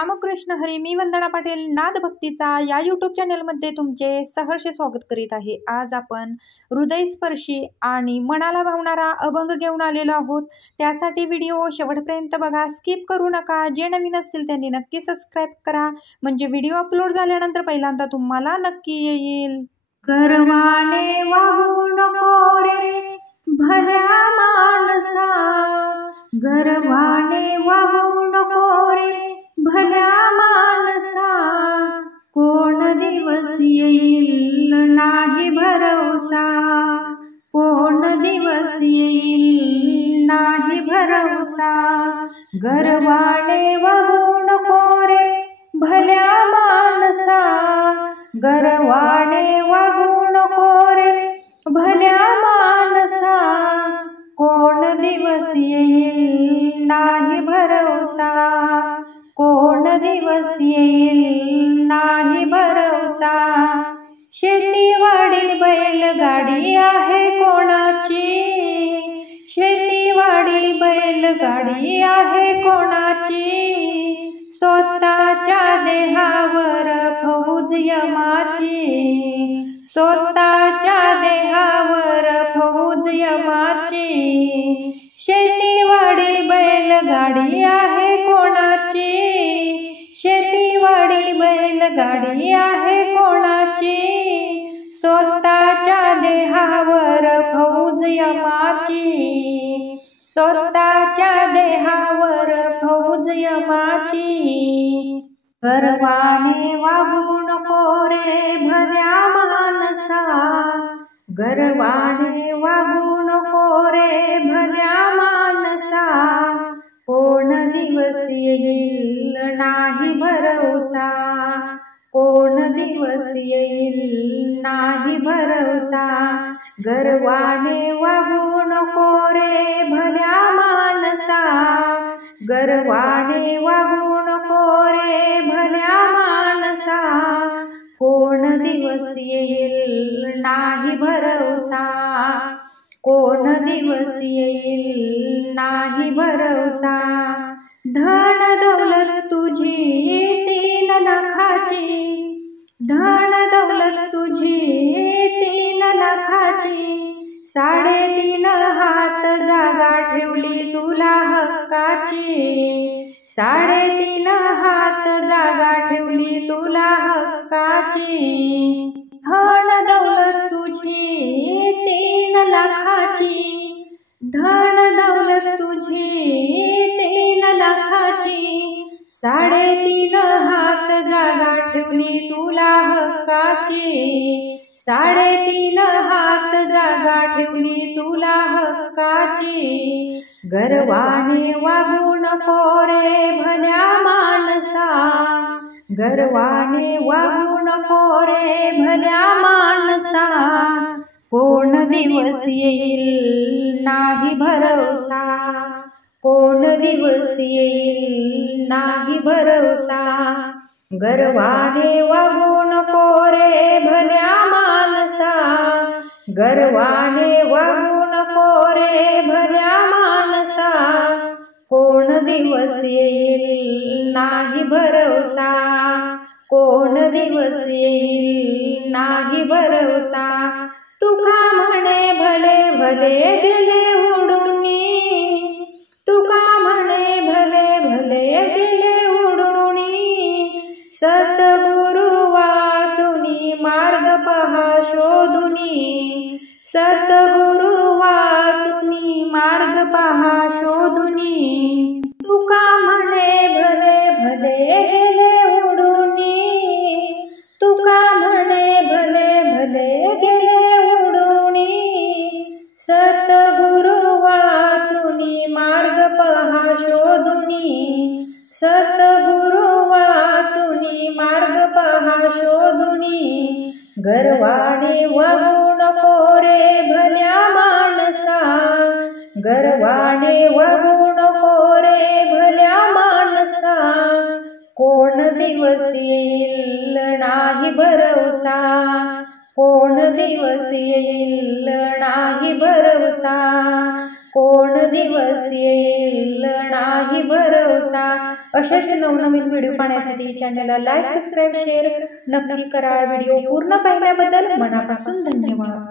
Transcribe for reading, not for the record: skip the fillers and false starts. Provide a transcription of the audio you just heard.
रामकृष्ण हरी. मी वंदना पाटील नाद भक्तीचा या यूट्यूब चॅनलमध्ये तुमचे सहर्ष स्वागत करीत आहे. आज आपण हृदयस्पर्शी आणि मनाला भावणारा अभंग घेऊन आलेलो आहोत. त्यासाठी व्हिडिओ शेवटपर्यंत बघा, स्किप करू नका. जे नवीन असतील त्यांनी नक्की सबस्क्राईब करा, म्हणजे व्हिडिओ अपलोड झाल्यानंतर पहिल्यांदा तुम्हाला नक्की येईल. गर्वाने वागू नको रे भल्या माणसा, गर्वाने वागू नको रे भल्या माणसा, कोण दिवस येईल नाही भरवसा, कोण दिवस येईल नाही भरवसा. गर्वाने वागू नको रे भल्या माणसा, गर्वाने वागू नको रे भल्या माणसा, कोण दिवस येईल नाही भरवसा, कोण दिवस येईल नाही भरवसा. शेतीवाडी बैलगाडी आहे कोणाची, शेतीवाडी बैलगाडी आहे कोणाची, स्वतःच्या देहावर फौज यमाची, स्वतःच्या देहावर फौज यमाची. शेतीवाडी बैलगाडी आहे कोणाची, शेतीवाडी बैलगाडी आहे कोणाची, स्वतःच्या देहावर फौज यमाची, स्वतःच्या देहावर फौज यमाची. गर्वाने वागू नको रे भल्या माणसा, गर्वाने वागू नको रे भल्या माणसा, कोण दिवस येईल नाही भरवसा, कोण दिवस येईल नाही भरवसा. गर्वाने वागू नको रे भल्या माणसा, गर्वाने वागू नको रे भल्या माणसा, कोण दिवस येईल नाही भरवसा, कोण दिवस येईल नाही भरवसा. धन दौलत तुझी 3 लाखाची, धन दौलत तुझी 3 लाखाची, 3.5 हात जागा ठेवली तुला हक्काची, 3.5 हात जागा ठेवली तुला हक्काची. धन दौलत तुझी 3 लाखाची, धन दौलत तुझी 3 लाखाची, 3.5 हात जागा ठेवली तुला हक्काची, 3.5 हात जागा ठेवली तुला हक्काची. गर्वाने वागू नको रे भल्या माणसा, गर्वाने वागू नको रे भल्या माणसा, कोण दिवस येईल नाही भरवसा, कोण दिवस येईल नाही भरवसा. गर्वाने वागू नको रे भल्या माणसा, गर्वाने वागू नको रे भल्या माणसा, कोण दिवस येईल नाही भरवसा, कोण दिवस येईल नाही भरवसा. तुका म्हणे भले भले गेले उडूनी, तुका म्हणे भले भले गेले उडूनी, सतगुरु वाचुनी मार्ग पहा शोधुनी, सतगुरु वाचुनी मार्ग पहा शोधुनी. तुका म्हणे भले भले गेले उडूनी, तुका म्हणे भले भले गेले उडूनी, सतगुरु वाचुनी मार्ग पहा शोधुनी, सतगुरु वाचुनी मार्ग पहा शोधुनी. गर्वाने वागू नको रे भल्या माणसा, गर्वाने वागू नको रे भल्या माणसा, कोण दिवस येईल नाही भरवसा, कोण दिवस येईल नाही भरवसा, कोण दिवस येईल नाही नाही भरोसा. असेच नवनवीन व्हिडिओ पाहण्यासाठी चॅनलला लाईक, सबस्क्राईब, शेअर नक्की करा. व्हिडिओ पूर्ण पाहिल्याबद्दल मनापासून धन्यवाद.